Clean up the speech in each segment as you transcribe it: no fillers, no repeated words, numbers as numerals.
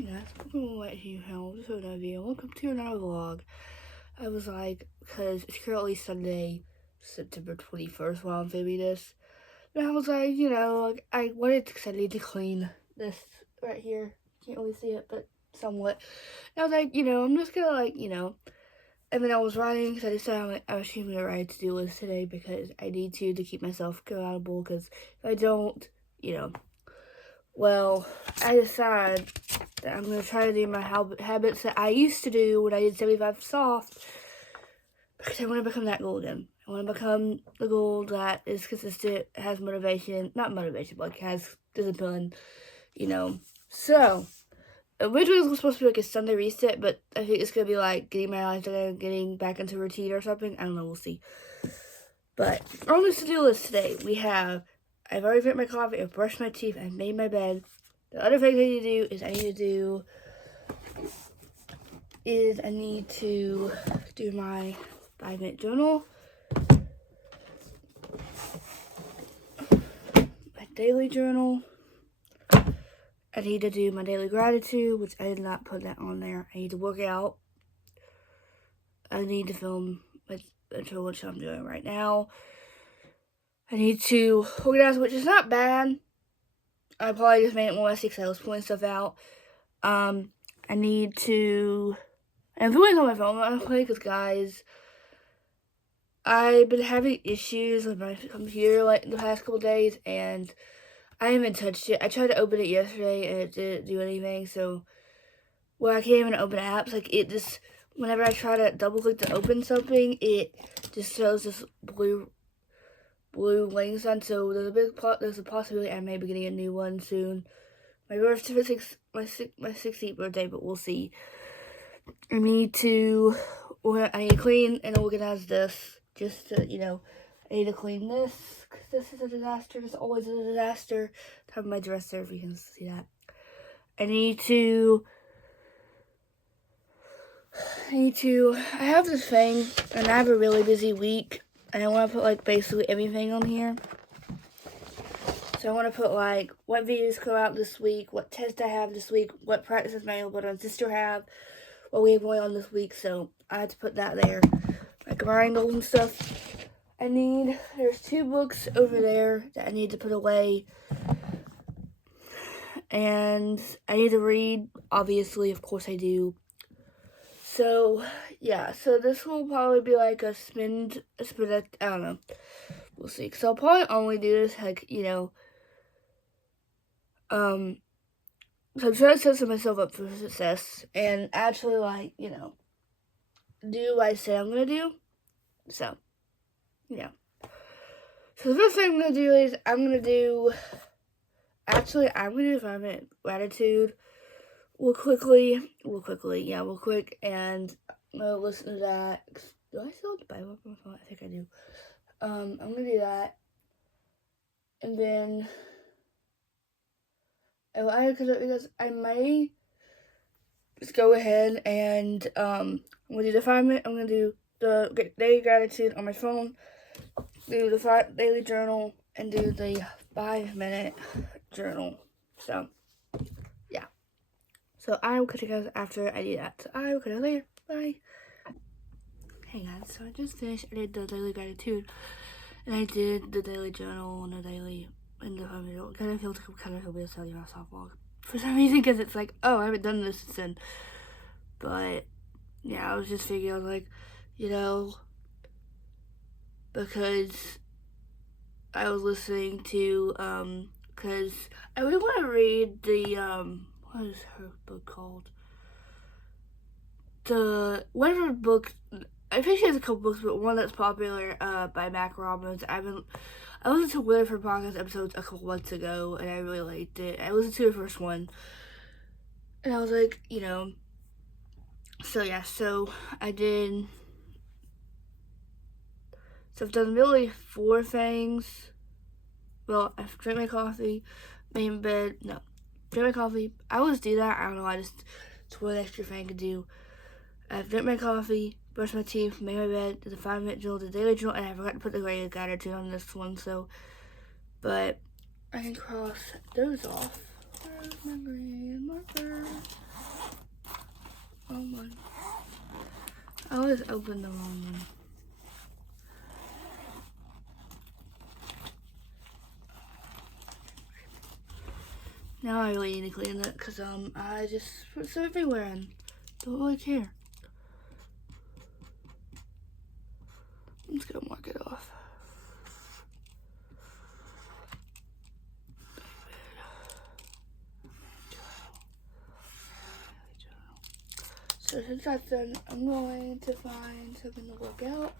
Hey guys, welcome back to your channel. Just another video. Welcome to another vlog. I was like, because it's currently Sunday, September 21st while I'm filming this. And I was like, like, I wanted to, cause I need to clean this right here. Can't really see it, but somewhat. And I was like, I'm just gonna and then I was writing, because I decided I was shooting a write to-do list today because I need to keep myself accountable, because if I don't, well, I decided that I'm going to try to do my habits that I used to do when I did 75 soft, because I want to become that goal again. I want to become the goal that is consistent, has motivation, not motivation, but like has discipline, So, originally it was supposed to be like a Sunday reset, but I think it's going to be like getting my life together, getting back into routine or something. I don't know, we'll see. But on this to-do list today, I've already drank my coffee, I've brushed my teeth, I've made my bed. The other thing I need to do is I need to do my 5-minute journal, my daily journal. I need to do my daily gratitude, which I did not put that on there. I need to work out. I need to film which I'm doing right now. I need to organize, which is not bad. I probably just made it more messy because I was pulling stuff out. I need to... I'm doing on my phone, honestly, because, guys, I've been having issues with my computer, like, the past couple days, and I haven't touched it. I tried to open it yesterday, and it didn't do anything, so... Well, I can't even open apps. Like, it just... Whenever I try to double-click to open something, it just shows this blue links on, so there's a possibility I may be getting a new one soon. My birthday, my 16th birthday, but we'll see. I need to clean and organize this, just to, I need to clean this, because this is a disaster. It's always a disaster. Top of my dresser, if you can see that. I have this thing, and I have a really busy week, and I want to put, like, basically everything on here. So I want to put, like, what videos go out this week, what tests I have this week, what practices my older brother and sister have, what we have going on this week, so I had to put that there. Like, grind goals and stuff. There's 2 books over there that I need to put away. And I need to read, obviously, of course I do. So, yeah, so this will probably be like a spin, I don't know. We'll see. Because I'll probably only do this, like, so I'm trying to set myself up for success and actually, like, do what I say I'm going to do. So, yeah. So the first thing I'm going to do is I'm going to do 5-minute gratitude real quick, and I'm going to listen to that. Do I still have the Bible on my phone? I think I do. I'm going to do that. And then, because I may just go ahead and, I'm going to do the 5-minute, I'm going to do the daily gratitude on my phone, do the daily journal, and do the 5-minute journal. So, yeah. So, I will catch you guys after I do that. So, I will catch you later. Bye. Hey guys, so I just finished. I did the daily gratitude, and I did the daily journal and the 5-minute journal. It kind of feels like a silly soft vlog for some reason, because it's like, oh, I haven't done this since then. But, yeah, I was just figuring, I was like, because I was listening to, because I really want to read the, what is her book called? Whatever book, I think she has a couple books, but one that's popular, by Mac Robbins. I listened to one of her podcast episodes a couple months ago, and I really liked it. I listened to the first one, and I was like, so yeah, so I did, so I've done really 4 things. Well, I've drank my coffee, made my bed, drank my coffee. I always do that, I don't know, it's one extra thing I could do. I've drank my coffee, brushed my teeth, made my bed, did the 5-minute journal, the daily journal, and I forgot to put the daily gratitude on this one, so, but I can cross those off. Where's my green marker? Wrong one. I always open the wrong one. Now I really need to clean it because I just put stuff everywhere and don't really care. I'm just gonna mark it off. So since that's done, I'm going to find something to work out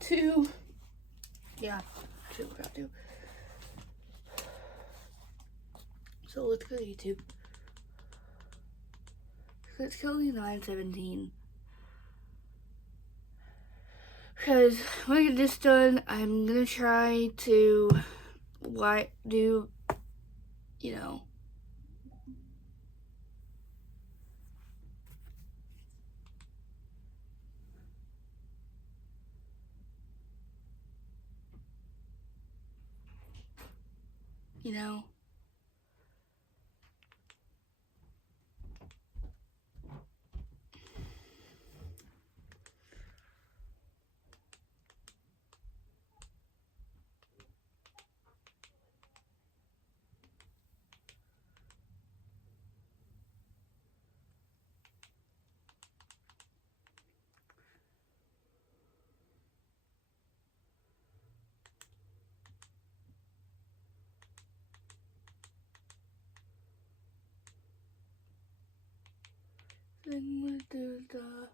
to work out too. So let's go to YouTube. It's currently 9:17. Because when I get this done, I'm gonna try to do, you know, then I'm gonna do the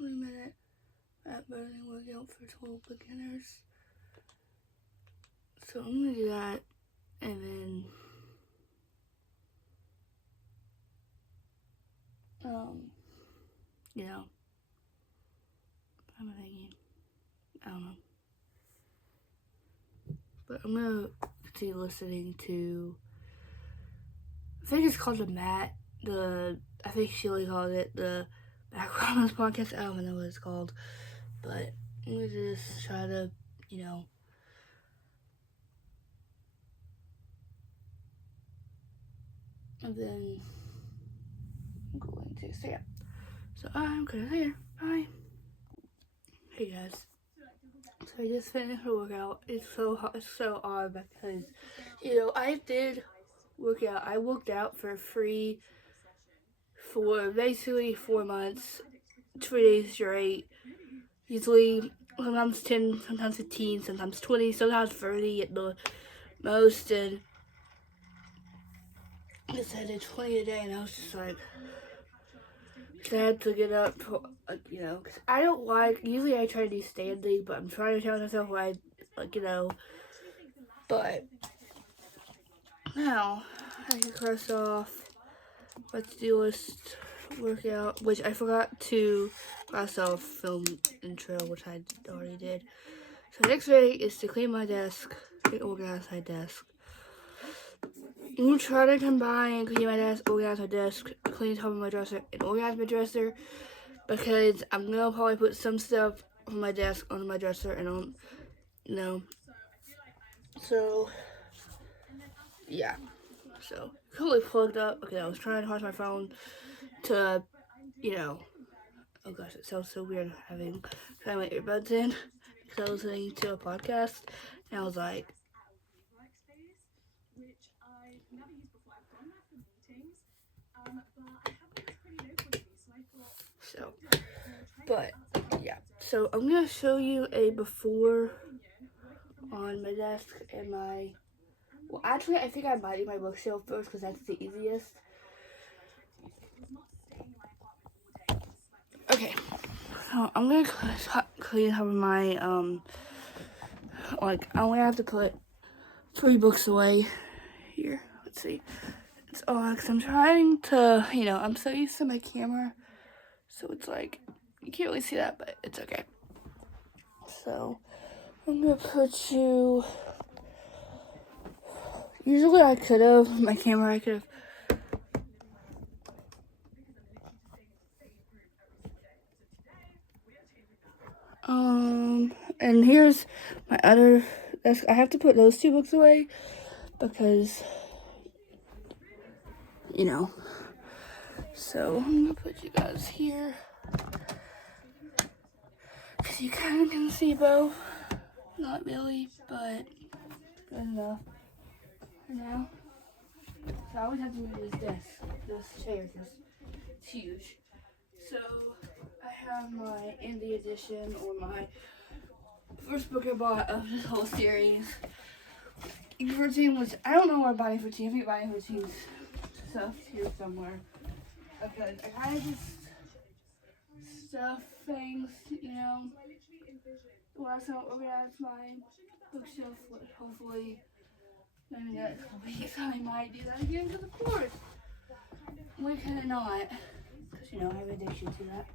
20-minute fat burning workout for 12 beginners. So I'm gonna do that, and then I'm thinking, I don't know, but I'm gonna continue listening to, I think it's called The Mat, I think Sheila called it the Background Podcast. I don't know what it's called, but I'm gonna just try to, and then I'm going to say it. So I'm gonna say it. Bye. Hey guys. So I just finished a workout. It's so hot, it's so odd because, I did work out. I worked out for free for basically 4 months, 3 days straight. Usually, sometimes 10, sometimes 15, sometimes 20, sometimes 30 at the most. And I did 20 a day, and I was just like, sad to get up, because I don't usually I try to do standing, but I'm trying to tell myself but now I can cross off let's do list workout, which I forgot to cross off film intro, which I already did. So next thing is to clean my desk, organize my desk. I'm gonna try to combine clean my desk, organize my desk, clean top of my dresser, and organize my dresser, because I'm gonna probably put some stuff on my desk, on my dresser, and on, So, yeah. So, totally plugged up. Okay, I was trying to charge my phone to, oh gosh, it sounds so weird having my earbuds in, because I was listening to a podcast, and I was like, so, but, yeah. So, I'm going to show you a before on my desk and well, actually, I think I might do my bookshelf first, because that's the easiest. Okay, so I'm going to clean up my, I only have to put 3 books away. Here, let's see. It's odd because I'm trying to, I'm so used to my camera, so it's like, you can't really see that, but it's okay. So, I'm gonna put you, usually I could have, and here's my other, I have to put those 2 books away because, you know. So I'm gonna put you guys here because you kind of can see both. Not really, but good enough for now. So I always have to move this chair because it's huge. So I have my indie edition, or my first book I bought of this whole series. Ink 14 was, I don't know where Binding 14, I think Binding 14's stuffed here somewhere. Because I kind of just stuff things, you know. The last time I organized my bookshelf, hopefully maybe next couple weeks I might do that again, because of course we cannot, because you know I have addiction to that.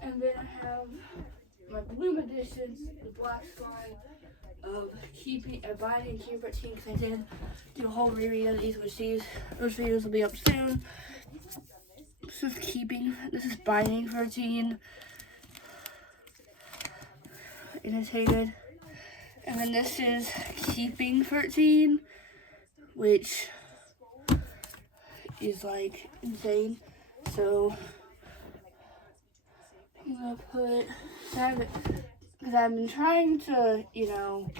And then I have my Bloom editions, the Black Sky of Binding King 13, because I did do a whole reread of these, which those videos will be up soon. This is this is Binding 13 annotated. And then this is Keeping 13, which is like insane. So I'm gonna put, because I've been trying to, you know,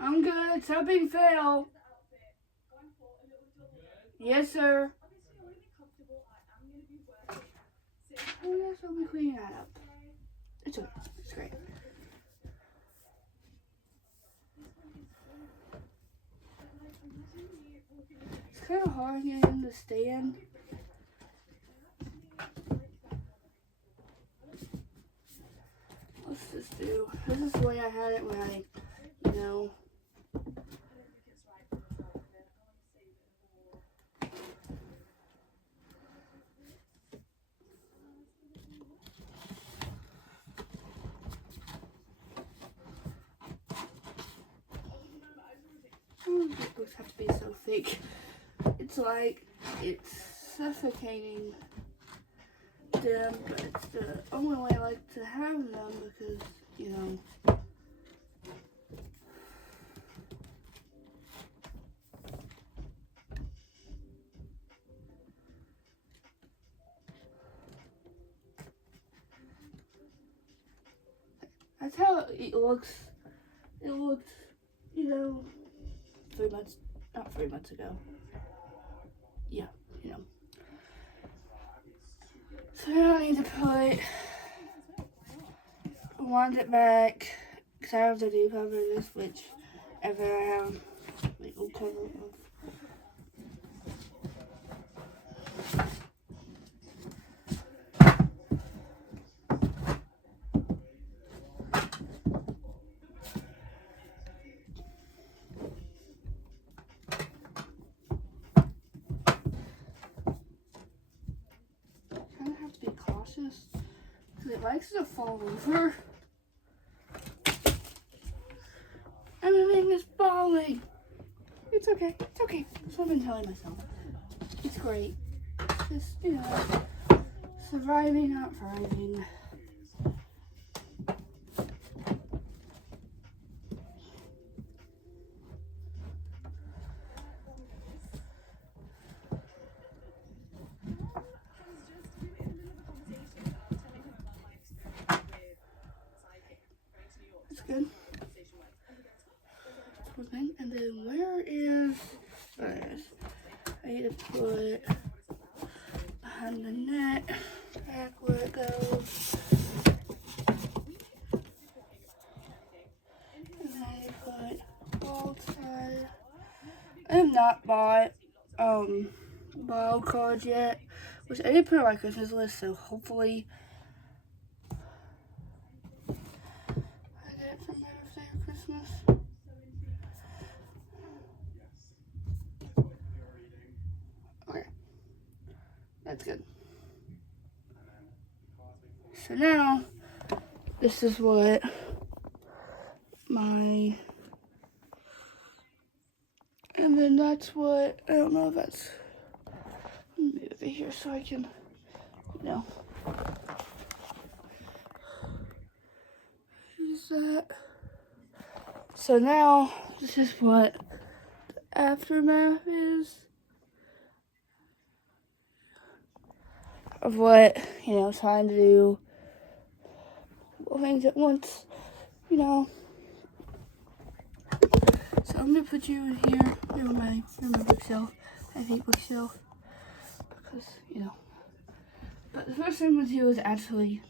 I'm good. Something fail. Yes, sir. Oh, yes, I'll be cleaning that up. It's okay. It's great. It's kind of hard getting the stand. What's this do? This is the way I had it when I, you know. These books have to be so thick. It's like, it's suffocating them, but it's the only way I like to have them because, you know. That's how it looks. It looked, you know, 3 months, not 3 months ago. Yeah, you know. So now I need to put, wind it back, because I have to do cover this, which ever I have, like, will cover it with. Kind of have to be cautious because it likes to fall over. Everything is falling. It's okay. It's okay. That's what I've been telling myself. It's great. Just, you know, surviving, not thriving. That's good. And then where is this? I need to put behind the net, back where it goes. And then I need to put wall side. I have not bought wild cards yet, which I did put on my Christmas list, so hopefully I get it for my birthday or Christmas. Okay. that's good. So now, this is what my, and then that's what, I don't know if that's, let me move it here so I can, you know, use that. So now, this is what the aftermath is of what, you know, trying to do things at once, you know. So I'm gonna put you in here. You're my bookshelf. I hate bookshelf because, you know. But the first thing I'm gonna do is actually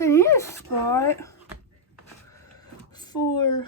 I need a spot for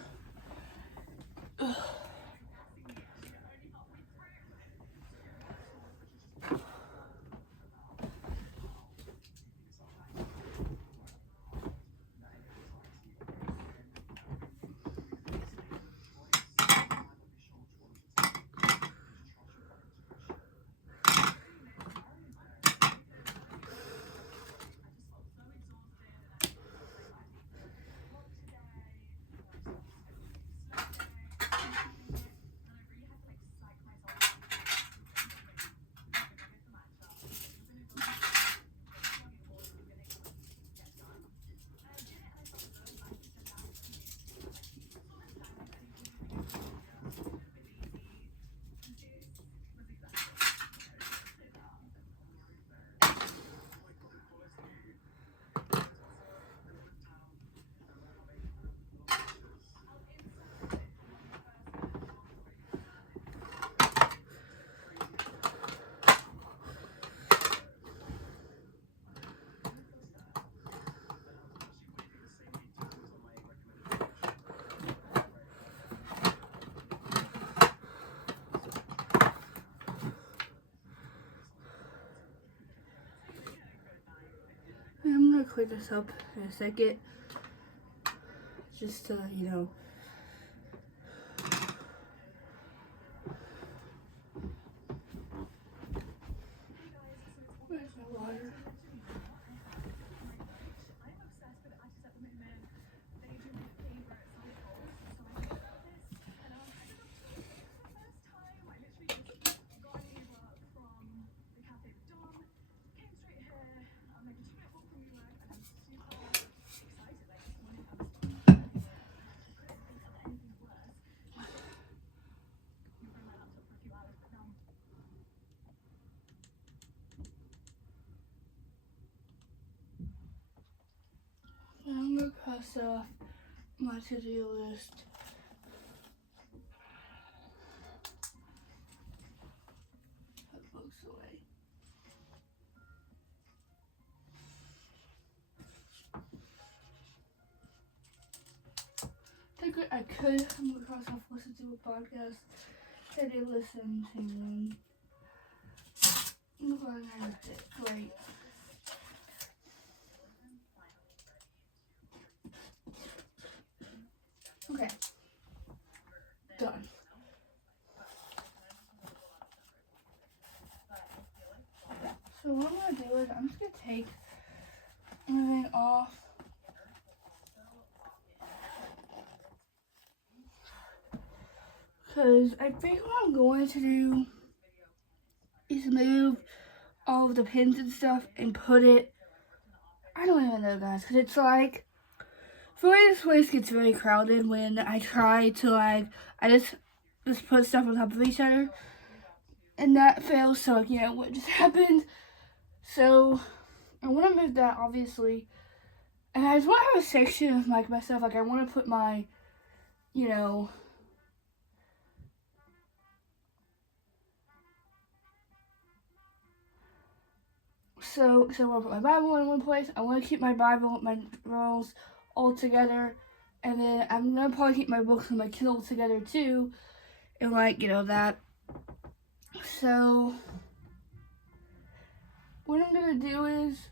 I'm gonna clear this up in a second. Just to, you know. Where's my water? I'm gonna cross off my to-do list. Put books away. I could. I'm gonna cross off listen to a podcast. I did listen to one. Great. Okay. Done. So what I'm gonna do is I'm just gonna take everything off. Because I think what I'm going to do is move all of the pins and stuff and put it, I don't even know, guys, because it's like, for me this place gets very crowded when I try to, like, I just put stuff on top of each other, and that fails, so, you know, what just happened. So I want to move that, obviously, and I just want to have a section of, like, my stuff. Like, I want to put my, you know, so I want to put my Bible in one place. I want to keep my Bible, my rolls all together, and then I'm gonna probably keep my books and my Kindle together too, and, like, you know, that. So what I'm gonna do is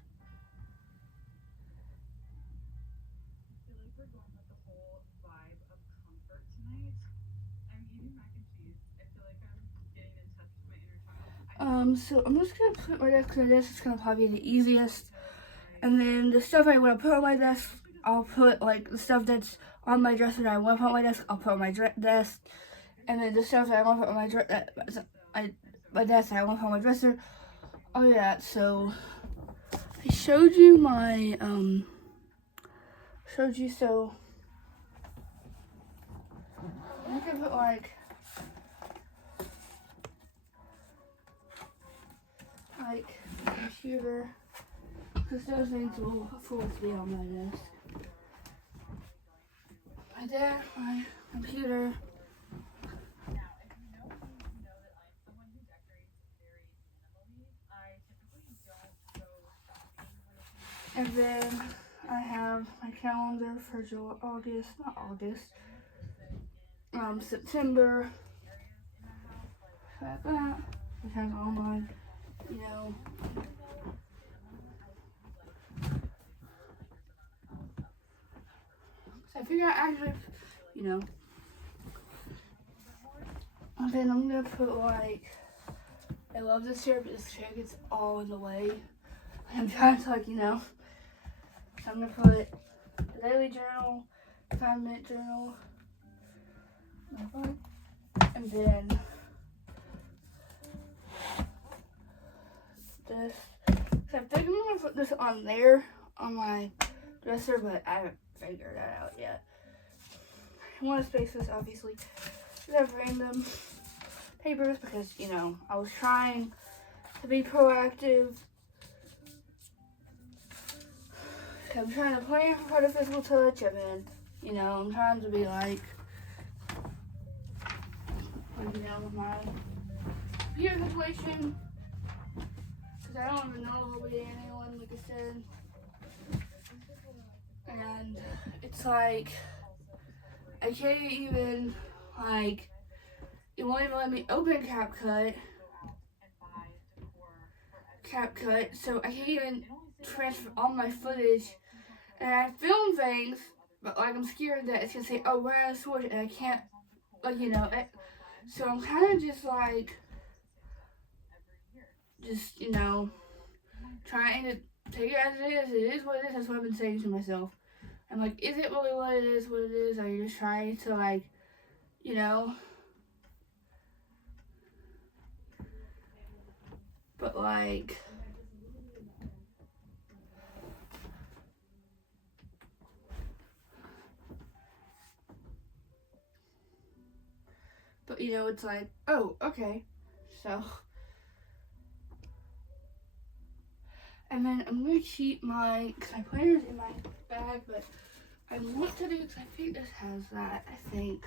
So I'm just gonna put my desk on this. It's gonna probably be the easiest. And then the stuff I want to put on my desk, I'll put like the stuff that's on my dresser that I want to put on my desk. I'll put on my desk. And then the stuff that I want to put on my my desk that I want to put on my dresser, I'll do that. So I showed you my so I'm gonna put like computer, because those things will of course be on my desk. My desk, my computer. And then I have my calendar for September, like that, which has all my, you know, so I figure out actually, you know, and then I'm gonna put like, I love this chair, but this chair gets all in the way. I'm trying to like, you know, so I'm gonna put the daily journal, 5-minute journal, and then this. So I think I'm gonna put this on there on my dresser, but I haven't figured that out yet. I want to space this obviously. I have random papers because, you know, I was trying to be proactive. I'm trying to plan for the physical touch, and then, you know, I'm trying to be like, you know, with my computer situation, because I don't even know if I'll be anyone, like I said, and it's like, I can't even, like, it won't even let me open CapCut, so I can't even transfer all my footage, and I film things, but like I'm scared that it's gonna say, oh, we're out of storage, and I can't, like, you know, so I'm kind of just like, you know, trying to take it as it is what it is, that's what I've been saying to myself. I'm like, is it really what it is, are you just trying to like, you know, but like, but you know, it's like, oh, okay, so, and then I'm gonna keep my planner's in my bag, but I want to do, because I think this has that, I think.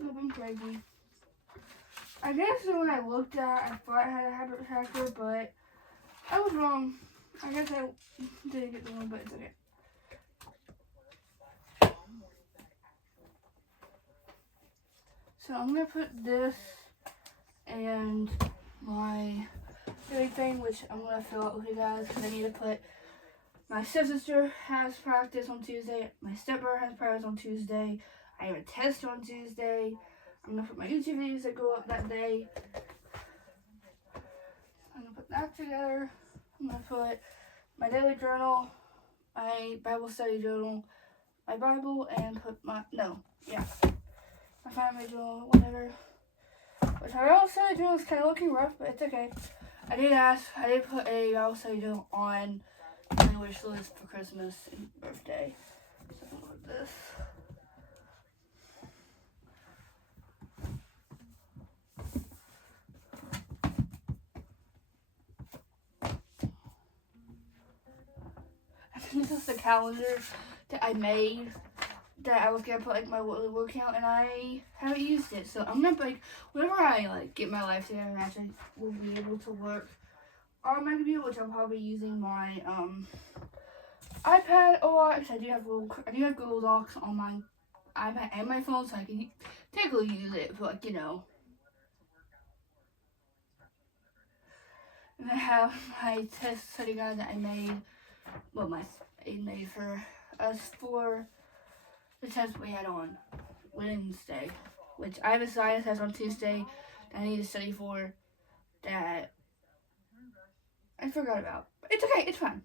I've been crazy. I guess the one I looked at, I thought I had a habit tracker, but I was wrong. I guess I didn't get the one, but it's okay. So I'm gonna put this and my daily thing, which I'm gonna fill out with you guys, because I need to put, my stepsister has practice on Tuesday, my stepbrother has practice on Tuesday, I have a test on Tuesday, I'm gonna put my YouTube videos that go up that day. I'm gonna put that together. I'm gonna put my daily journal, my Bible study journal, my Bible, and put my family journal, whatever. Which my Bible study journal is kind of looking rough, but it's okay. I did put a Bible study journal on my wish list for Christmas and birthday. So I'm gonna put this. This is the calendar that I made that I was gonna put like my workout, and I haven't used it. So I'm gonna like, whenever I like get my life together and actually will be able to work on my computer, which I'm probably using my iPad a lot, because I do have Google Docs on my iPad and my phone, so I can technically use it for, like, you know. And I have my test study guide that I made what my aide made for us for the test we had on Wednesday, which I have a science test on Tuesday that I need to study for that I forgot about. But it's okay, it's fine.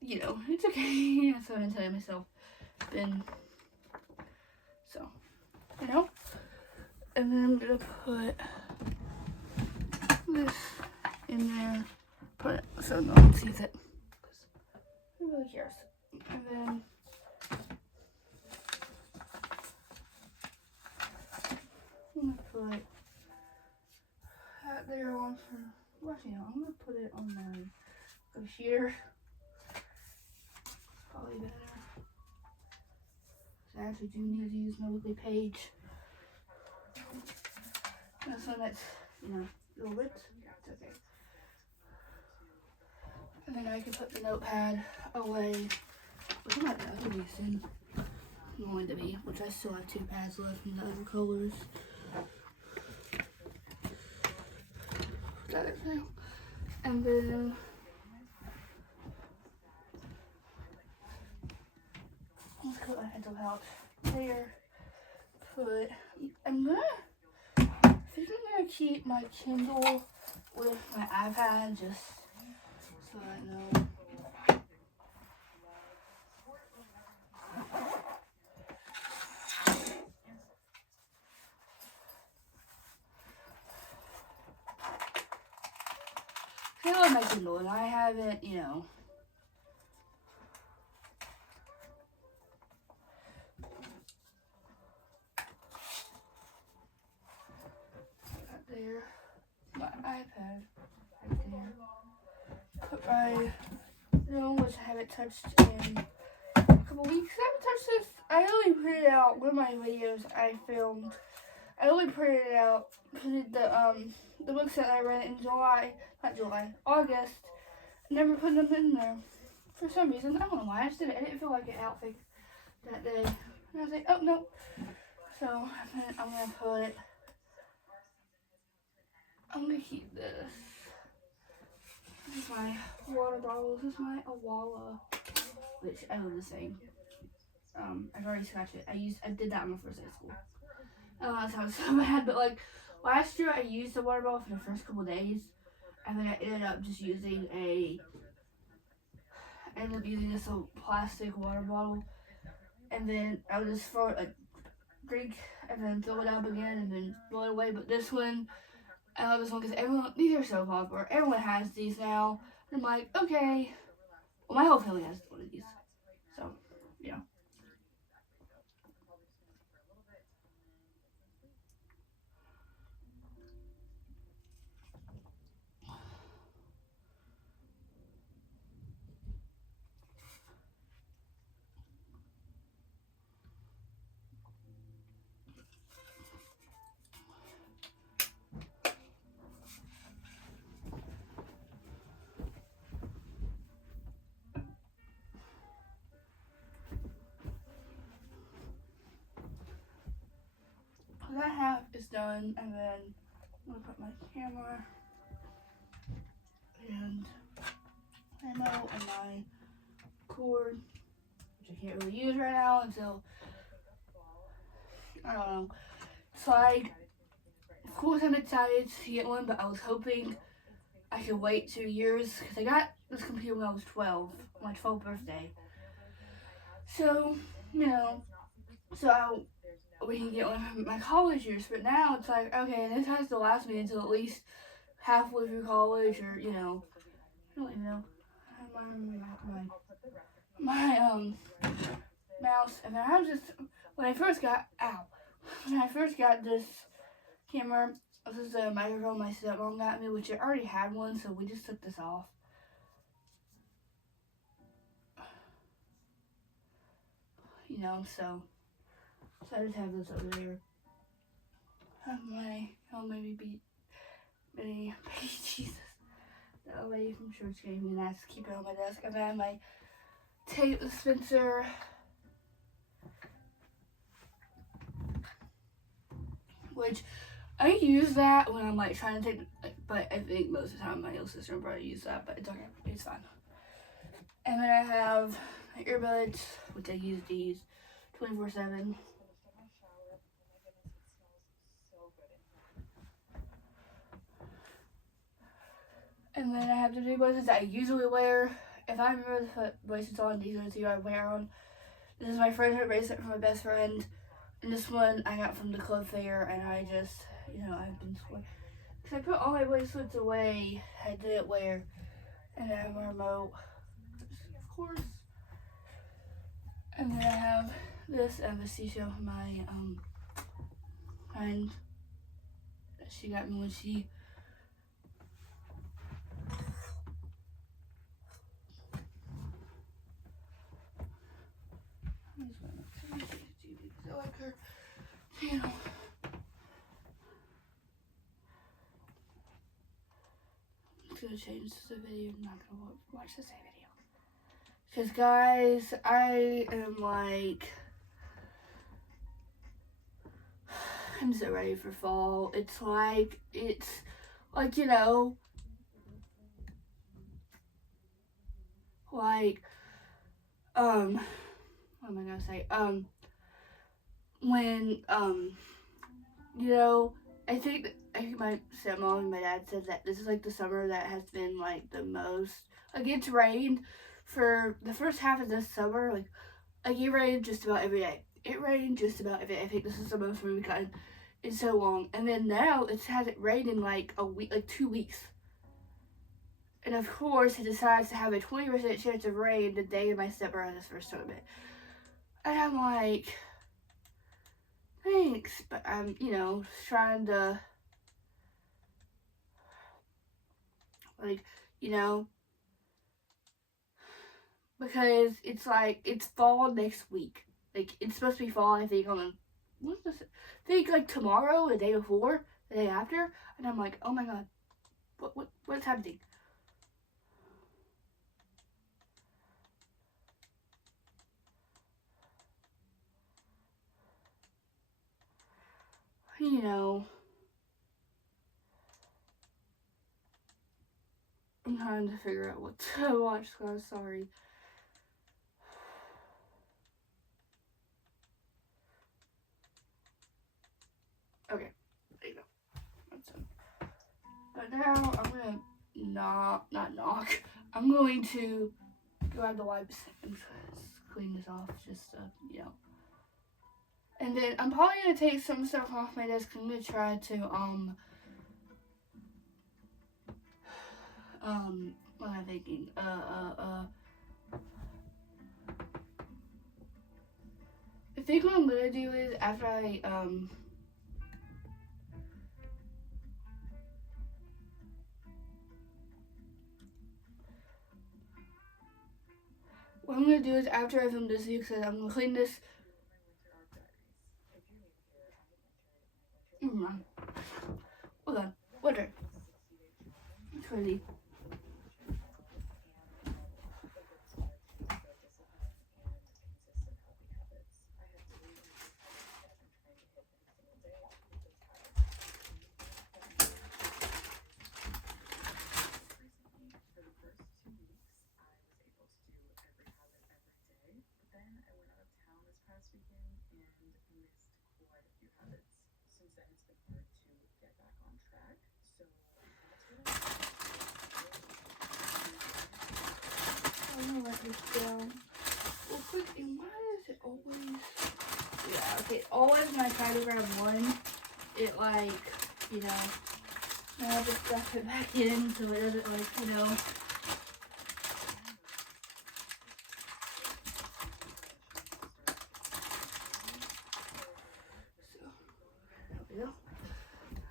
You know, it's okay. That's what I'm telling myself. Then, so, you know, and then I'm gonna put this in there, put it so no one sees it. Who really cares? And then I'm gonna put that there on for watching. I'm gonna put it on my computer. Probably better. I actually do need to use my weekly page. That's one that's, you know, a little bit. It's okay. And then I can put the notepad away. Look at my other reason. Going to be, which I still have 2 pads left in the other colors. Got it now. And then let's put my pencil pouch there. I think I'm gonna keep my Kindle with my iPad just so I know. I love my Kindle and I haven't, you know. Got there. My iPad right there. Put my room, which I haven't touched in a couple weeks. I haven't touched this. I only printed out one of my videos I filmed. I only printed out the books that I read in August. I never put them in there for some reason. I don't know why. I just didn't. I didn't feel like an outfit that day. And I was like, oh no. So I'm gonna keep this. This is my water bottle. This is my Awala, which I love the same. I've already scratched it. I did that on my first day of school. That sounds so bad, but like last year I used the water bottle for the first couple days, and then I ended up just using this little plastic water bottle, and then I would just throw it drink and then fill it up again and then blow it away. But this one, I love this one because these are so popular. Everyone has these now. And I'm like, okay. Well, my whole family has one of these. So, yeah. That half is done, and then I'm gonna put my camera and ammo and my cord, which I can't really use right now until, I don't know. So of course I'm excited to get one, but I was hoping I could wait 2 years, because I got this computer when I was 12, my 12th birthday. So, you know, we can get one from my college years, but now it's like, okay, this has to last me until at least halfway through college, or, you know, I don't even know. My mouse, and then I was just, when I first got this camera, this is a microphone my stepmom got me, which I already had one, so we just took this off. You know, so I just have this over there. Have my mini Jesus. That way I'm sure it's gonna be nice to keep it on my desk. And then my tape dispenser. Which I use that when I'm like trying to take, but I think most of the time my little sister and brother use that, but it's okay, it's fine. And then I have my earbuds, which I use these 24/7. And then I have the new bracelets that I usually wear. If I remember to put bracelets on, these are the two I wear on. This is my friendship bracelet from my best friend. And this one I got from the club fair, and I just, I've been sweating. Because I put all my bracelets away, I didn't wear. And I have my remote, of course. And then I have this Vesticcio from my friend that she got me when she I like her channel. I'm gonna change the video. I'm not gonna watch the same video. Because guys, I am like, I'm so ready for fall. It's like, like, what am I gonna say? When, I think my stepmom and my dad said that this is like the summer that has been like the most, like it's rained for the first half of this summer, like it rained just about every day. It rained just about every day. I think this is the most rain we've gotten in so long. And then now it hasn't rained in like a week, like 2 weeks. And of course, it decides to have a 20% chance of rain the day my stepbrother had his first tournament. And I'm like, thanks, but I'm, trying to, like, because it's like, it's fall next week. Like, it's supposed to be fall, I think, I think, like, tomorrow, the day before, the day after, and I'm like, oh my god, what's happening? I'm trying to figure out what to watch, so I'm sorry. Okay, there you go. That's it. But now I'm gonna not knock. I'm going to grab the wipes and clean this off, just And then I'm probably gonna take some stuff off my desk. I'm gonna try to what am I thinking? I think what I'm gonna do is after I what I'm gonna do is after I film this video, because I'm gonna clean this. Hold on, water. It's crazy. I'm gonna let this down real quick. And why is it always? Yeah, okay. Always when I try to grab one, it like, I have to stuff it back in so it doesn't like,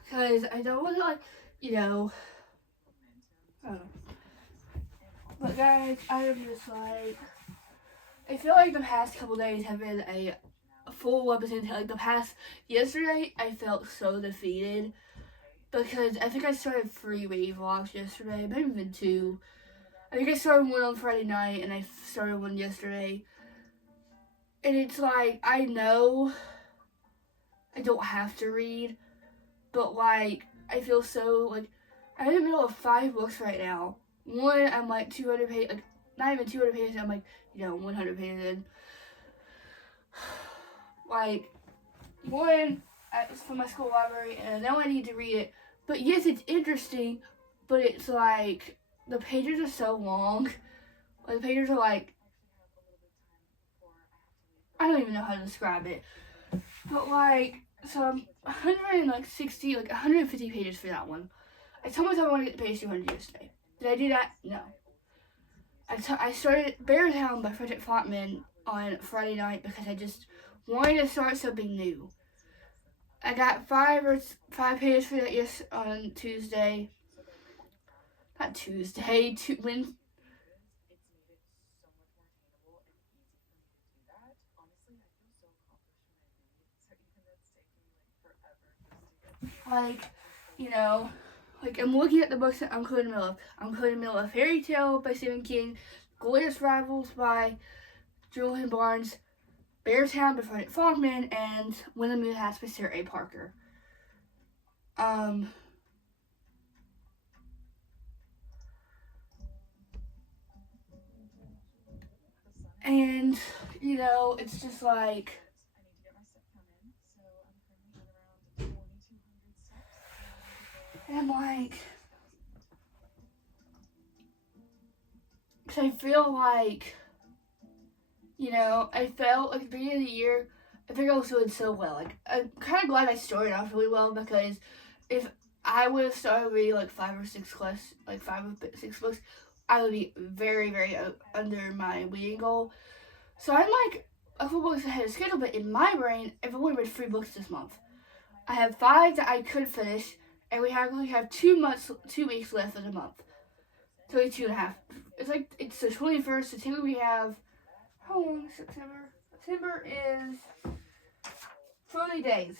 Because I don't want to, like, I don't know. But guys, I am just like, I feel like the past couple days have been a full episode. Like yesterday, I felt so defeated. Because I think I started 3 wave vlogs yesterday, maybe even 2. I think I started one on Friday night, and I started one yesterday. And it's like, I know I don't have to read, but like, I feel so, like, I'm in the middle of 5 books right now. One, I'm like 200 pages, like, not even 200 pages. I'm like, 100 pages in. Like, one, it's from my school library, and now I need to read it. But yes, it's interesting, but it's like, the pages are so long. Like, the pages are like, I don't even know how to describe it. But like, so I'm 160, 150 pages for that one. I told myself I want to get to page 200 yesterday. Did I do that? No. I started Beartown by Frederick Fontman on Friday night because I just wanted to start something new. I got 5 pages for that on Tuesday. Not Tuesday, Wednesday. I'm looking at the books that I'm currently in the middle of. I'm currently in the middle of Fairy Tale by Stephen King, Glorious Rivals by Julian Barnes, Beartown by Frederick Fontman, and When the Moon Has by Sarah A. Parker. And, it's just like, and like, because I feel like, I felt like at the beginning of the year, I think I was doing so well. Like, I'm kind of glad I started off really well, because if I would have started reading like 5 or 6 books, I would be very, very under my reading goal. So I'm like a couple books ahead of schedule, but in my brain, I've only read 3 books this month. I have 5 that I could finish, and we have 2 weeks left of the month. So it's 2.5. It's the 21st, so technically we have, how long is September? September is 40 days.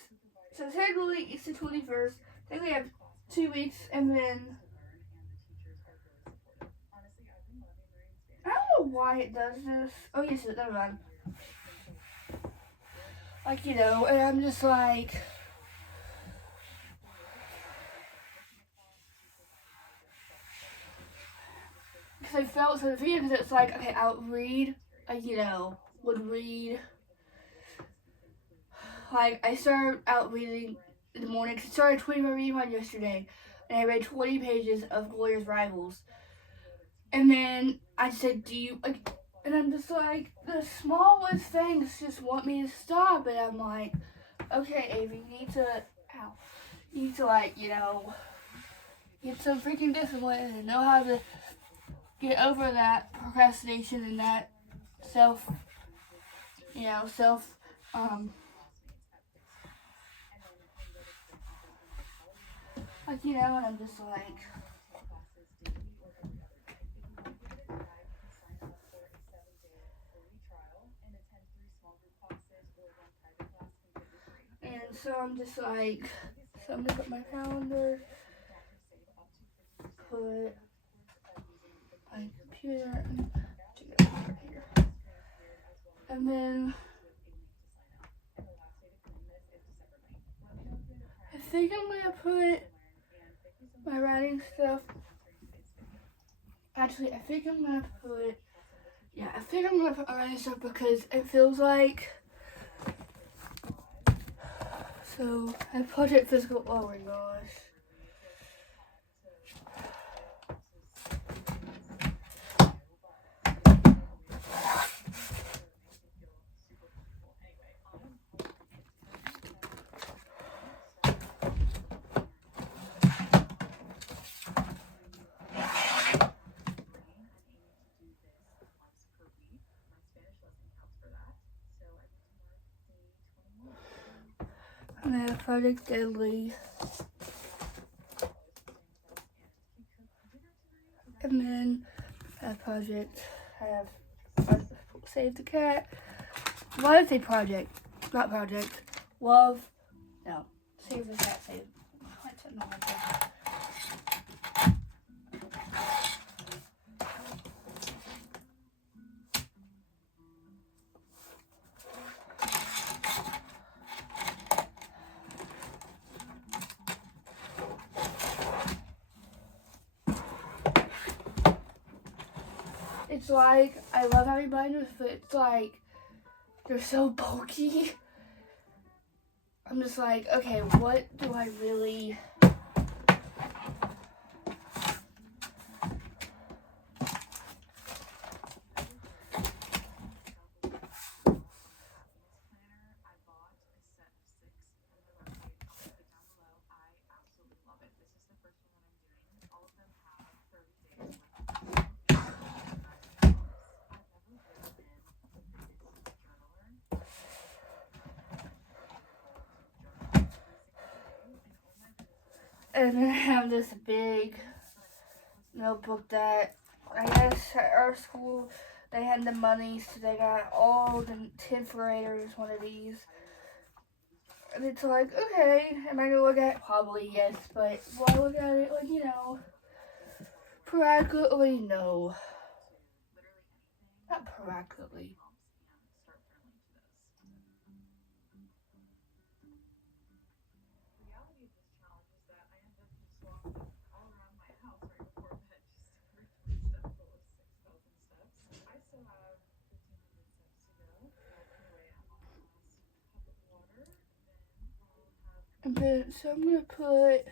So technically it's the 21st. Technically we have 2 weeks, and then I don't know why it does this. Oh yes, never mind. And I'm just like, because I felt so defeated, because it's like, okay, I'll read, would read. Like, I started out reading in the morning, because I started 20-minute reading one yesterday, and I read 20 pages of Glorious Rivals. And then I said, and I'm just like, the smallest things just want me to stop, and I'm like, okay, Avery, you need to, get some freaking discipline and know how to get over that procrastination and that and I'm just like, and so I'm just like, so I'm gonna put my calendar, put my computer, here, and then I think I'm gonna put my writing stuff. Actually, I think I'm gonna put my writing stuff, because it feels like, so I Project Physical, oh my gosh. And I have Project Deadly. And then I have Save the Cat. Why did I say Project? Not Project. Love. No. Save the Cat. It's like, I love having binders, but it's like, they're so bulky. I'm just like, okay, what do I really... And then I have this big notebook that I guess at our school they had the money, so they got all the 10th graders one of these. And it's like, okay, am I gonna look at it? Probably yes, but will I look at it like, you know, practically no. Not practically. And then, so I'm gonna put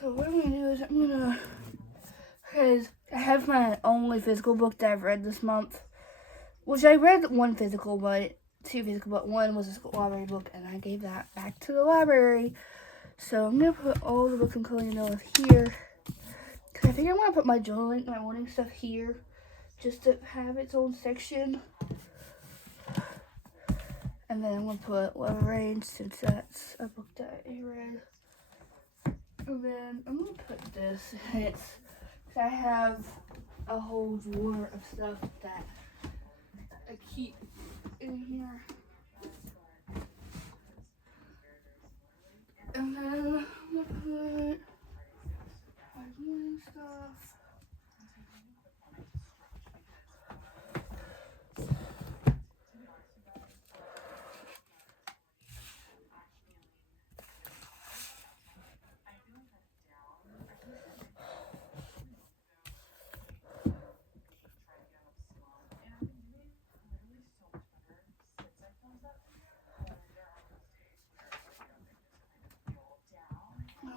so what I'm gonna do is because I have my only physical book that I've read this month, which I read one physical, but two physical, but one was a school library book, and I gave that back to the library. So I'm gonna put all the books I'm collecting of here, because I think I want to put my journaling, my morning stuff here, just to have its own section. And then I'm gonna put Love Rain, since that's a book that I read. And then I'm gonna put this, and it's, I have a whole drawer of stuff that I keep in here. And then I'm gonna put my morning stuff.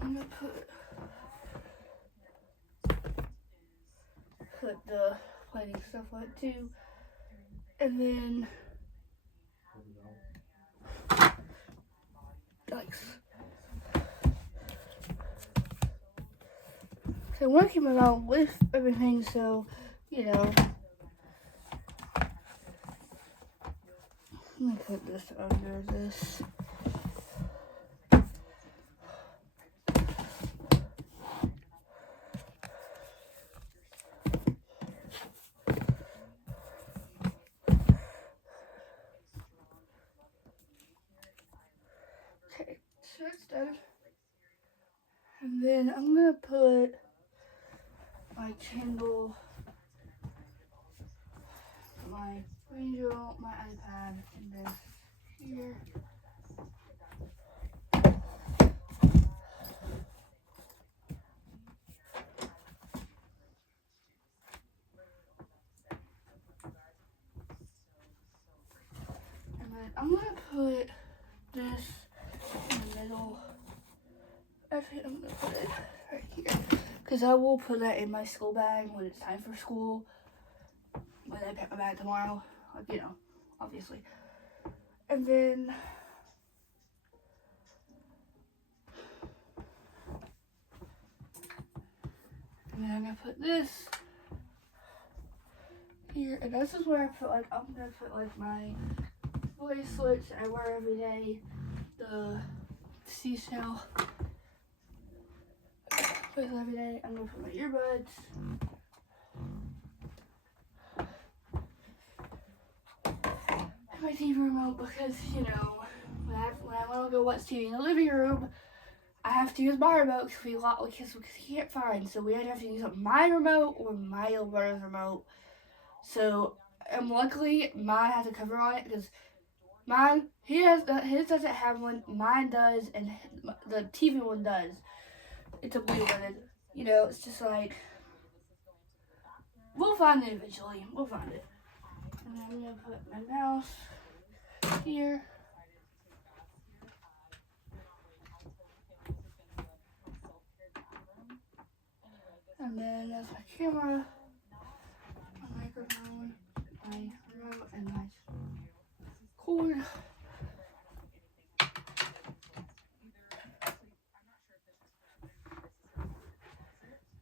I'm gonna put the planning stuff on it too. And then like, so I want to keep my mouth with everything, so you know. I'm gonna put this under this. Okay, so it's done. And then I'm gonna put my Kindle, my radio, my iPad, and this here. And then I'm gonna put this in the middle. Actually, I'm gonna put it right here, because I will put that in my school bag when it's time for school. When I pack my bag tomorrow, like, you know, obviously. And then I'm gonna put this here, and this is where I put, like, I'm gonna put like my bracelets I wear every day, the seashell bracelet every day. I'm gonna put my earbuds. And my TV remote, because, you know, when I want to go watch TV in the living room, I have to use my remote because we can't find. So we either have to use my remote or my little brother's remote. So, luckily mine has a cover on it because mine, his doesn't have one, mine does, and the TV one does. It's a blue one. You know, it's just like, we'll find it eventually. We'll find it. And I'm going to put my mouse here. And then that's my camera, my microphone, my remote, and my cord.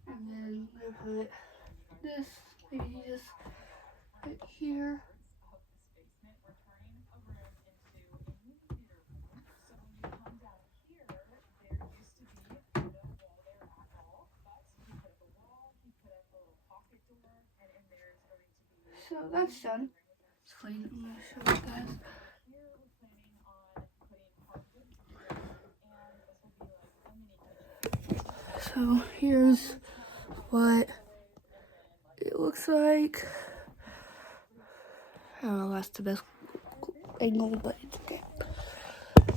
And then I'm going to put this, maybe just right here. So that's done. It's clean. I'm going to show you guys. So here's what it looks like. I don't know, that's the best angle, but it's okay.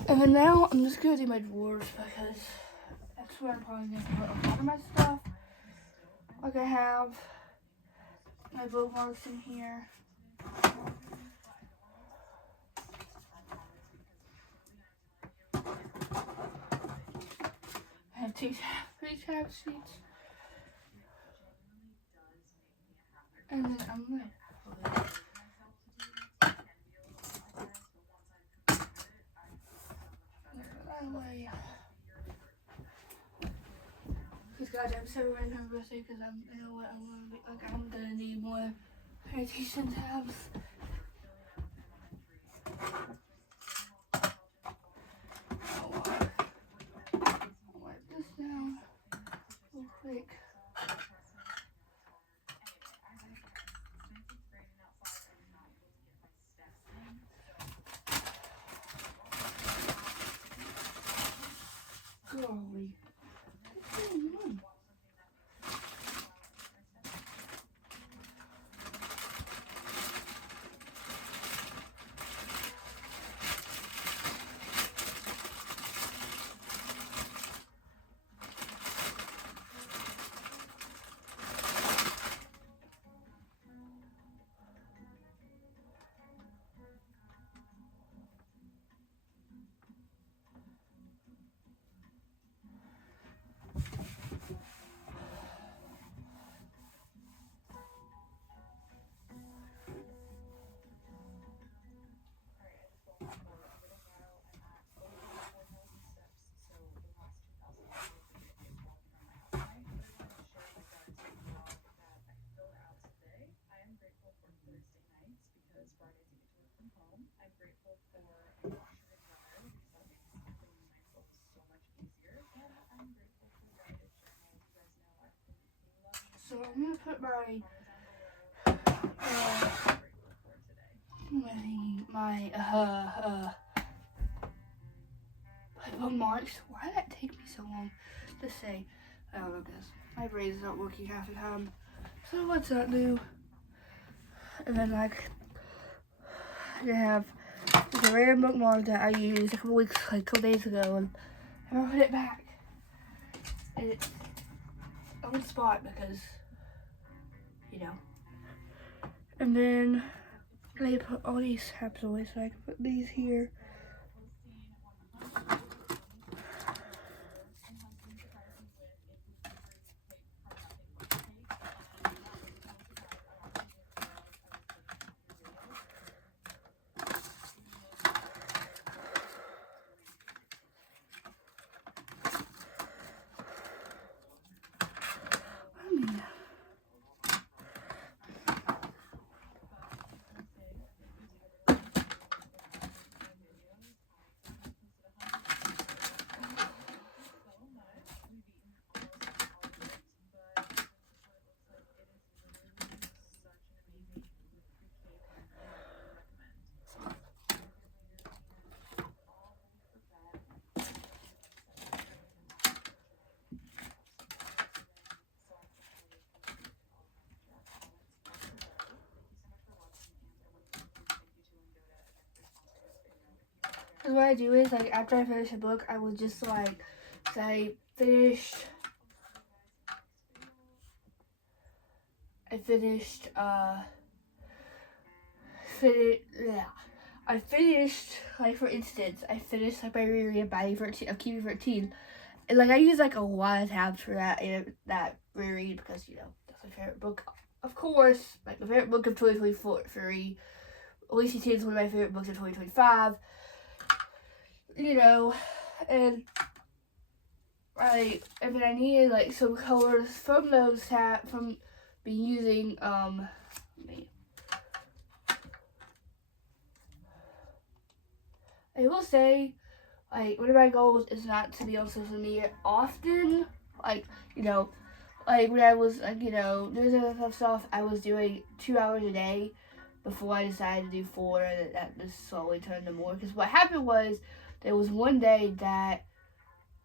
And then now I'm just gonna do my drawers because that's where I'm probably gonna put a lot of my stuff. Like I have my bookmarks in here. I have two tab sheets. And then I'm gonna way. Because guys, I'm so ready for birthday because you know what, I'm gonna need more meditation tabs. I'll wipe this down real quick. Golly. What's going on? So I'm gonna put my bookmarks. Why did that take me so long to say? I don't know, guys. My brain's not working half the time. So what's that do? And then like I have a random bookmark that I used a couple days ago, and I put it back. And it's a good spot because, you know. And then I put all these tabs away, so I can put these here. what I do is, like, after I finish a book, I will just, like, say, finished, like, for instance, I finished, like, my reread of Body 13, of Keeping 13, and, like, I use, like, a lot of tabs for that, and that reread, because, you know, that's my favorite book, of course, like, my favorite book of 2023, Alicia Teen is one of my favorite books of 2025, you know, and, and then I needed, like, some colors from those from be using, I will say, like, one of my goals is not to be on social media often, like, you know, like, when I was, like, you know, doing some stuff, I was doing 2 hours a day before I decided to do 4, and that just slowly turned to more, because what happened was, there was one day that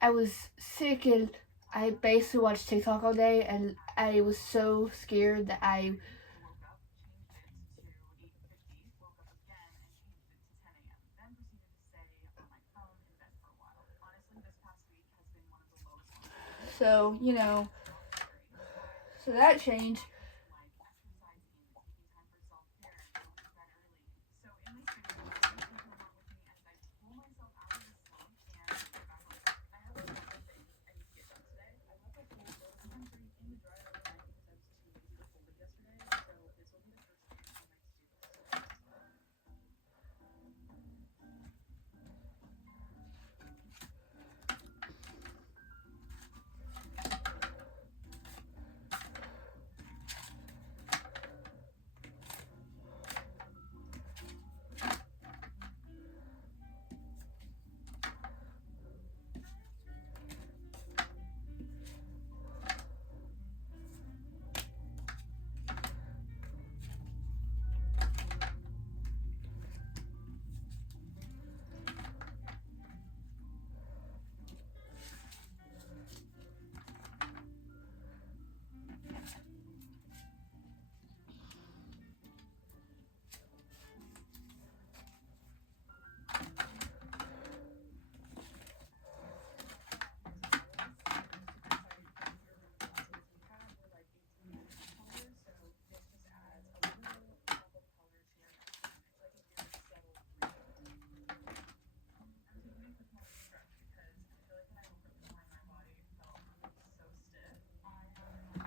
I was sick, and I basically watched TikTok all day, and I was so scared that so, you know, so that changed.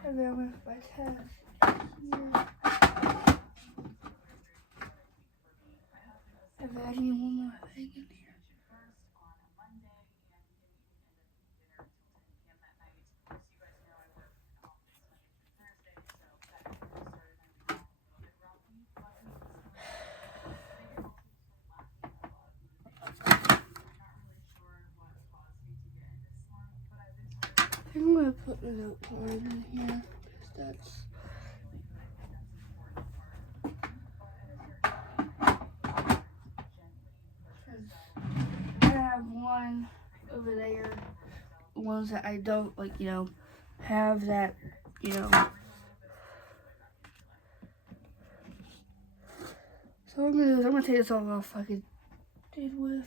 And then with my test here. And then I need one more thing in here. I think I'm gonna put the note card in here, because I have one over there, ones that I don't, like, you know, have that, you know. So what I'm gonna do is I'm gonna take this all off like I did with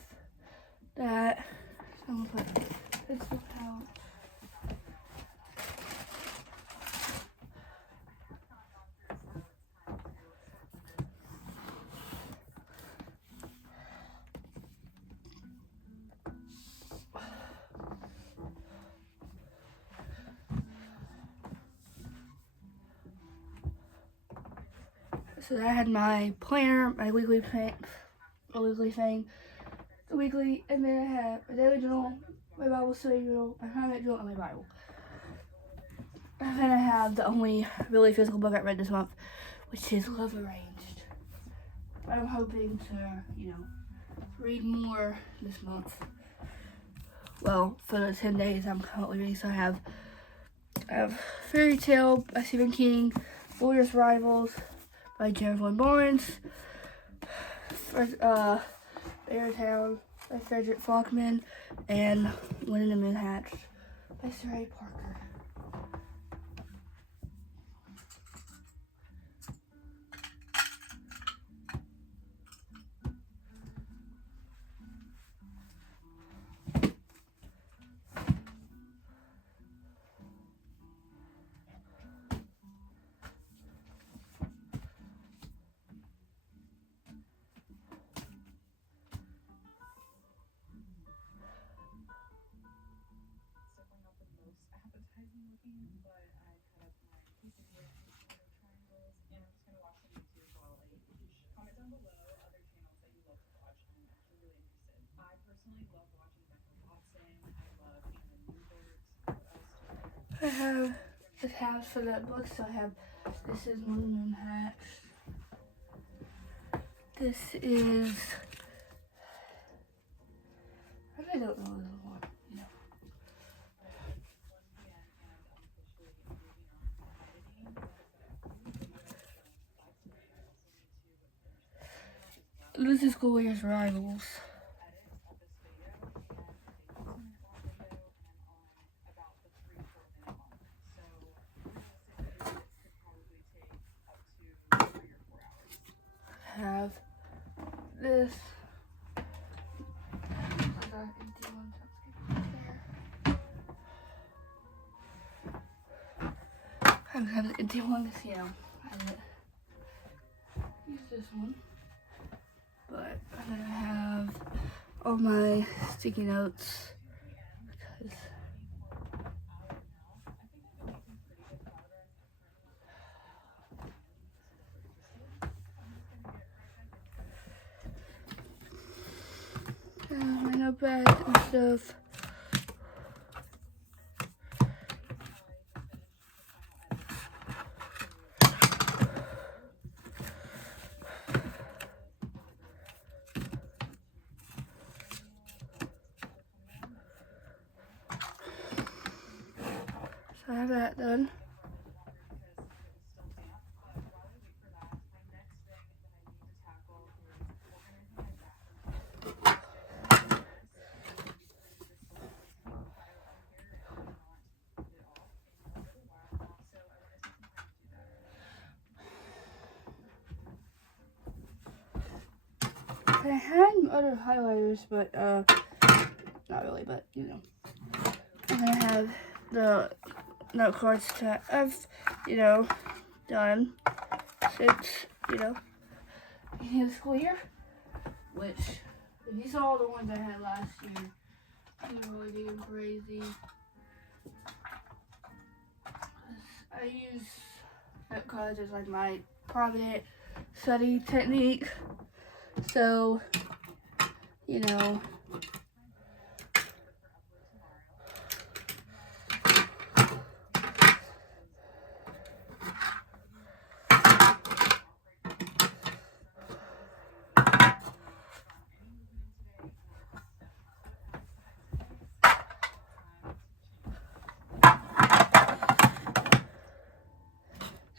that. So I'm gonna put this out. So I had my planner, my weekly thing, the weekly, and then I have my daily journal, my Bible study journal, my comment journal, and my Bible. And then I have the only really physical book I read this month, which is Love Arranged. I'm hoping to, you know, read more this month. Well, for the 10 days I'm currently reading, so I have Fairy Tale by Stephen King, Warriors Rivals by Jennifer Barnes, Beartown by Frederick Faulkman, and When in the Moon Hatched by Saray Parker. I have the tabs for that book, so I have, this is Moon Moon Hacks. This is, I really don't know this one, you know. This is School Year's Rivals. I have this. I have the empty one, you know, I didn't use this one. But I'm gonna have all my sticky notes because my notepad and stuff. So I have that done. I had other highlighters, but not really, but you know. I'm gonna have the note cards that I've, you know, done since, you know, beginning of the school year. Which, these are all the ones I had last year. I'm really being crazy. I use note cards as like my prominent study technique. So, you know,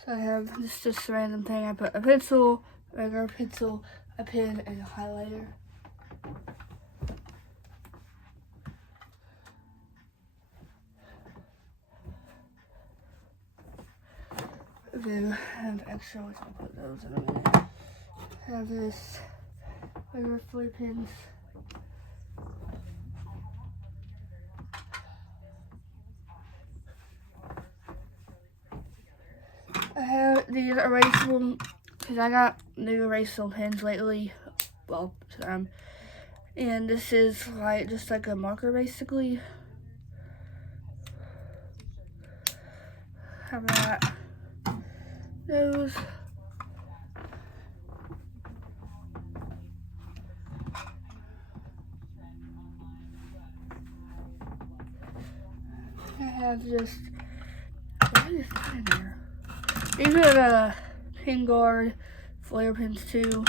so I have this just random thing. I put a pencil, regular pencil, a pen, and a highlighter. Then I have extra, which I'll put those in a minute. I have this regular 4 pins. I have these erasable, because I got new erasable pens lately, well, and this is like just like a marker basically. Have that, those. I have just, what is that in there? These are the Pin Guard flare pins too.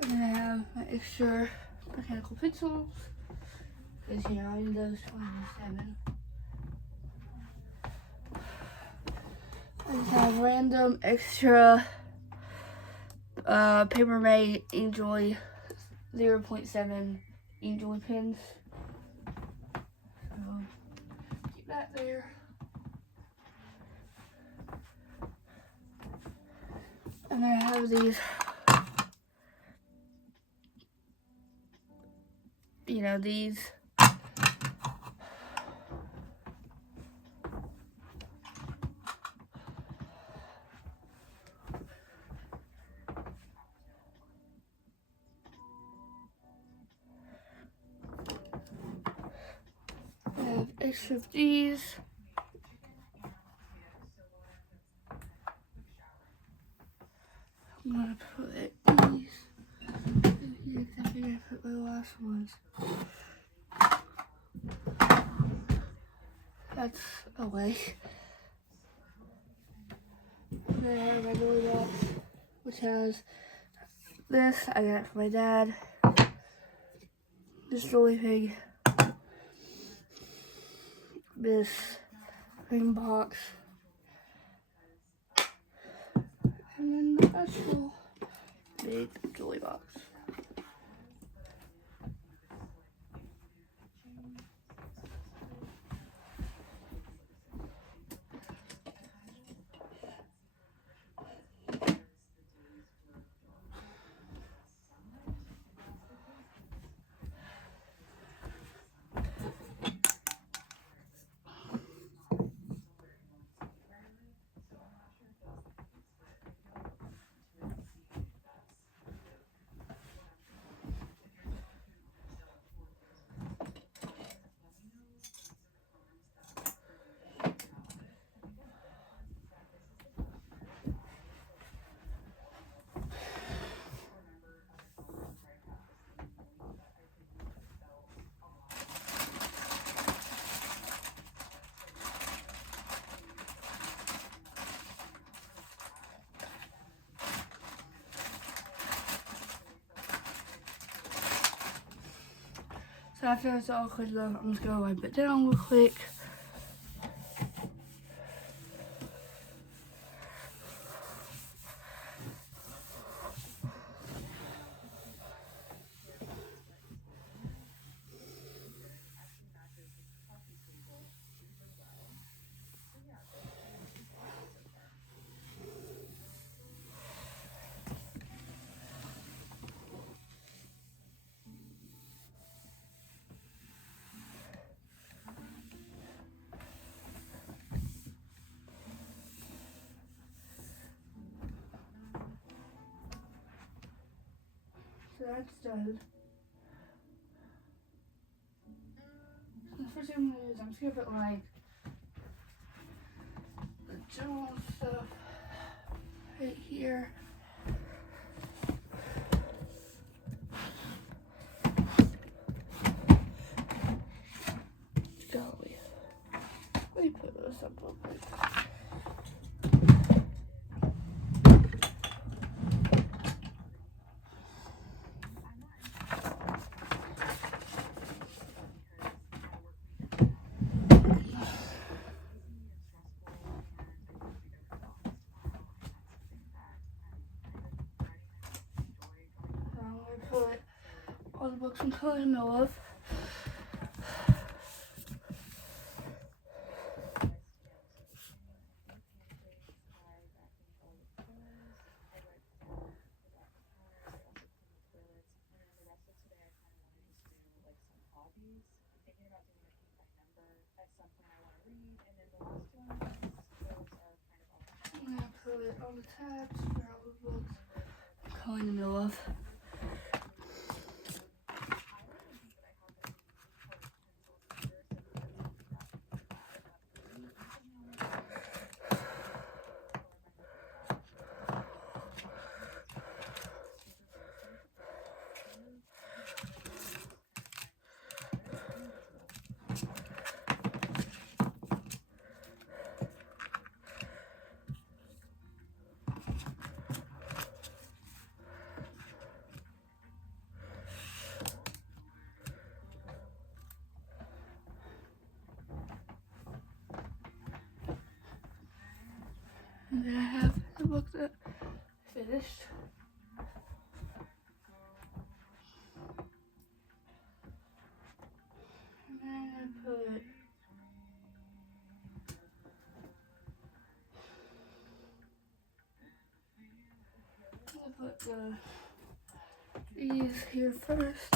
And then I have my extra mechanical pencils, because you know I need those 27. I just have random extra Papermate Enjoy 0.7 Enjoy pins. So keep that there. And then I have these, you know, these. I shift these. I'm gonna put these in here because I think I put my last ones. That's away. Then I have my Joy box, which has this. I got it for my dad. This Joy Pig. This ring box. And then the actual big Joy box. So after it's all cleared up, I'm just gonna wipe it down real quick. So that's done. So the first thing I'm gonna do is I'm just gonna put like the general stuff right here. Golly. Let me put this up real quick. I'm gonna put all the books I'm telling him of. I'm gonna put all the tabs for all the books I'm calling him of. And then I have the book that I finished. And then I put these here first.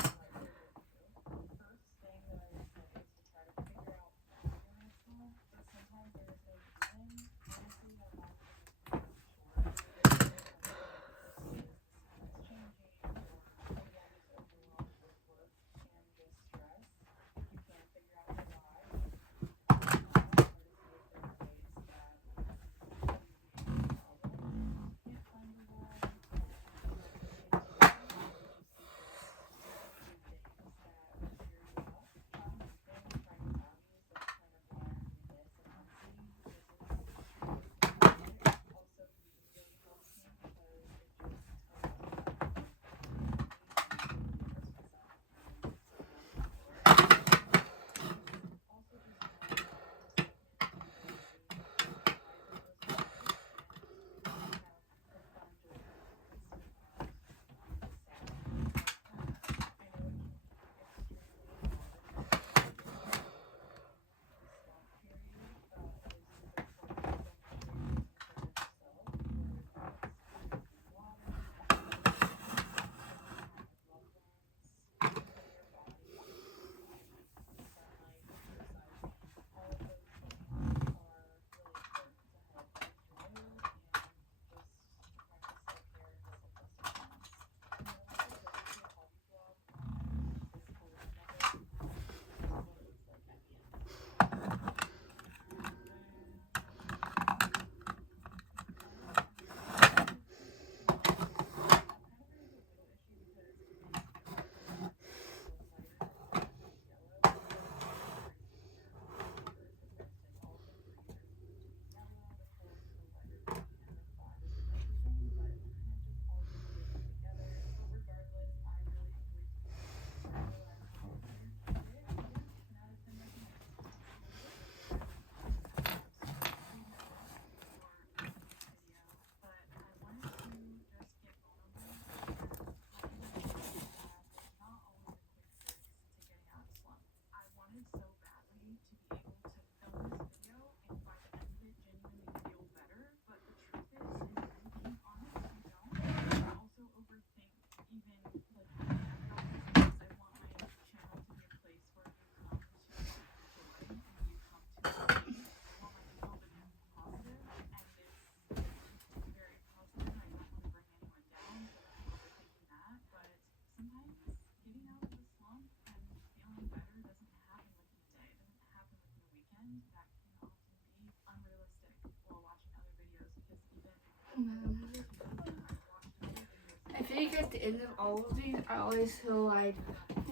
think at the end of all of these, I always feel like,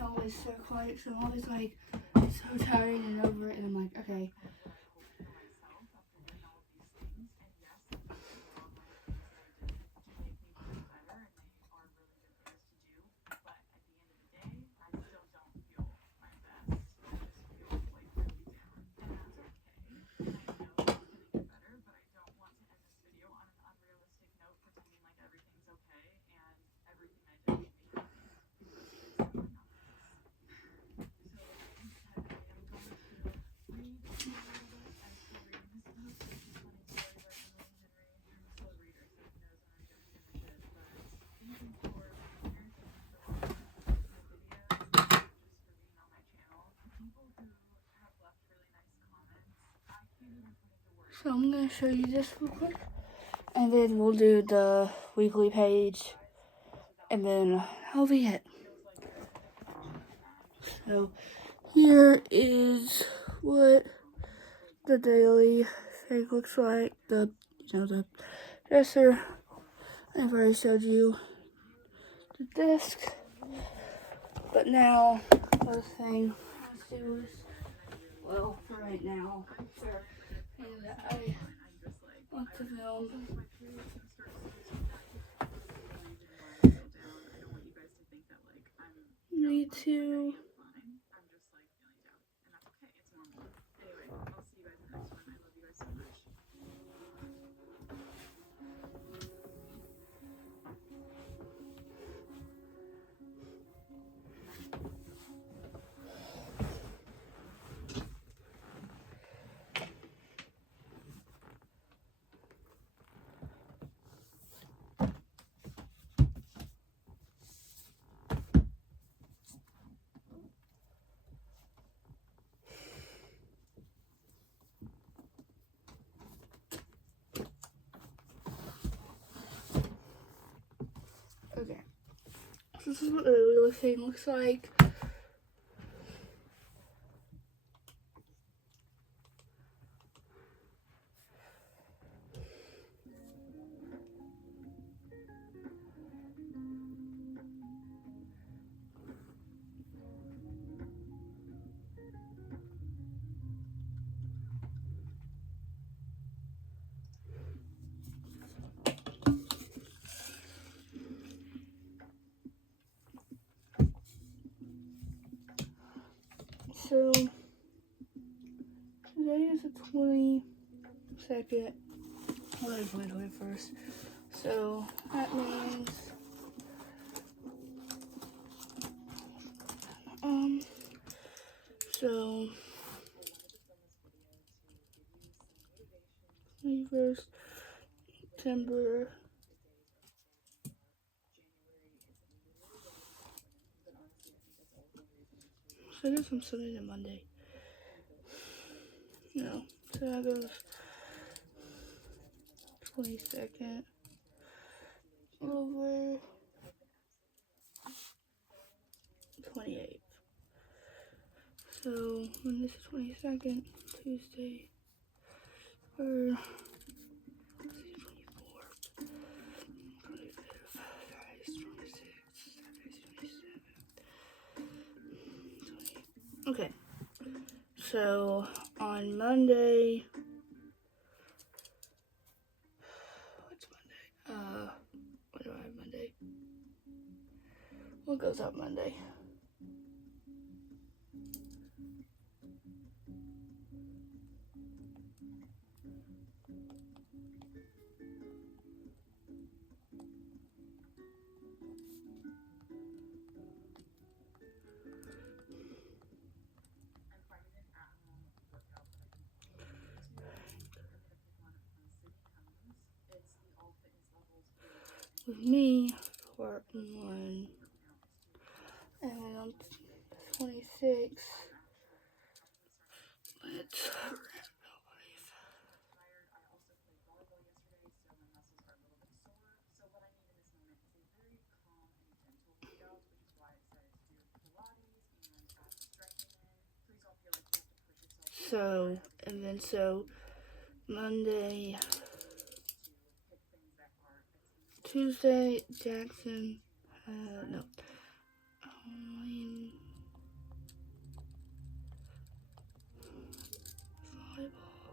always so quiet, so I'm always like, so tired and over it, and I'm like, okay. So I'm going to show you this real quick, and then we'll do the weekly page, and then that'll be it. So here is what the daily thing looks like. The dresser. I've already showed you the desk, but now the thing let's do is, well, for right now, for things that I want to film. Need to okay. So this is what the little thing looks like. So today is the 22nd, well, 21st. So that means so 21st September. So I guess I'm Sunday to Monday. No, so that goes 22nd over 28th. So when this is 22nd, Tuesday, or 24th, 25th, Friday's 26th, Saturday's 27th, 20. Okay, so on Monday, what's Monday? What do I have Monday? What goes up Monday? With me, part 1, and then on the 26th, let's so, and then so Monday, Tuesday, Jackson, No. Online volleyball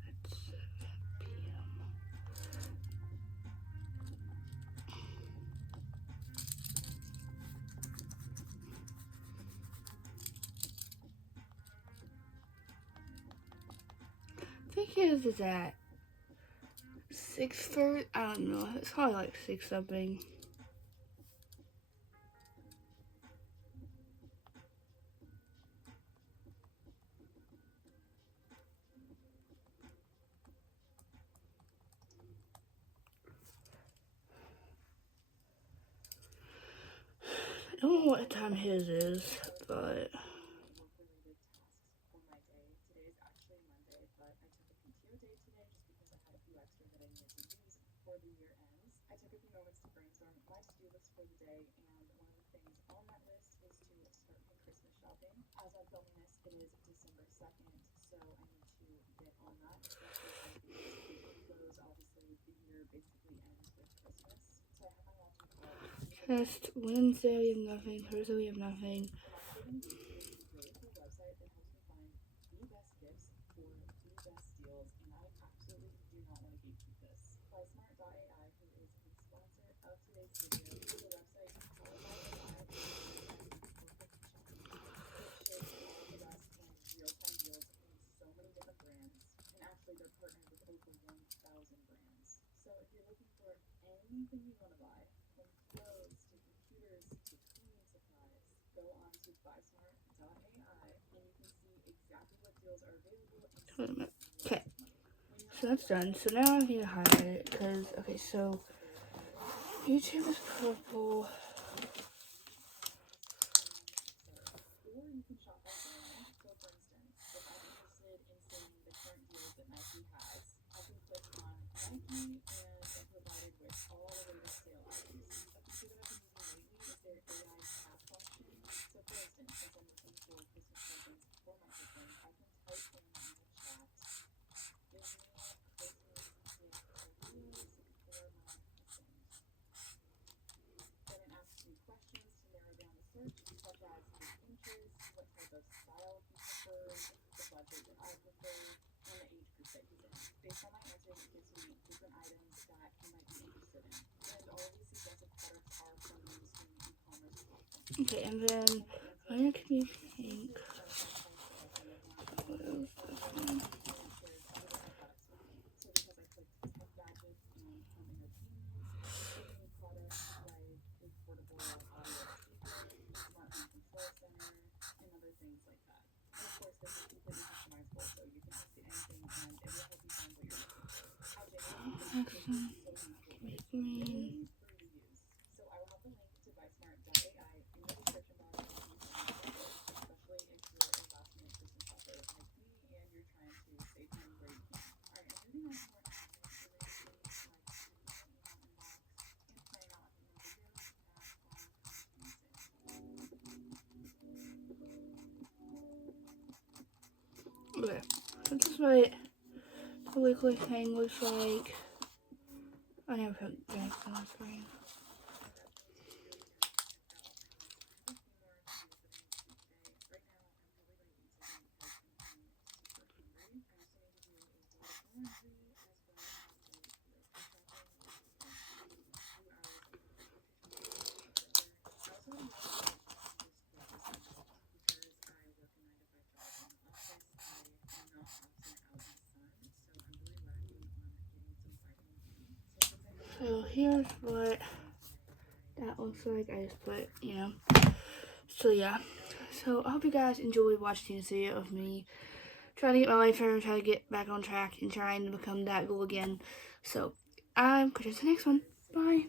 practice at 7 p.m. I think his is at 6:30. I don't know. It's probably like 6 something. I don't know what time his is, but test Wednesday we have nothing, Thursday we have nothing. Wait a minute. Okay, so that's done. So now I need to highlight it because, okay, so YouTube is purple. Okay, and then I'm gonna give me pink. What else is on? Awesome. Give me green. Okay, so this is what the liquid thing looks like. I never put gas on the screen. So here's what that looks like. I just put, you know. So yeah. So I hope you guys enjoyed watching this video of me trying to get my life here, trying to get back on track, and trying to become that goal again. So I'm going to the next one. Bye.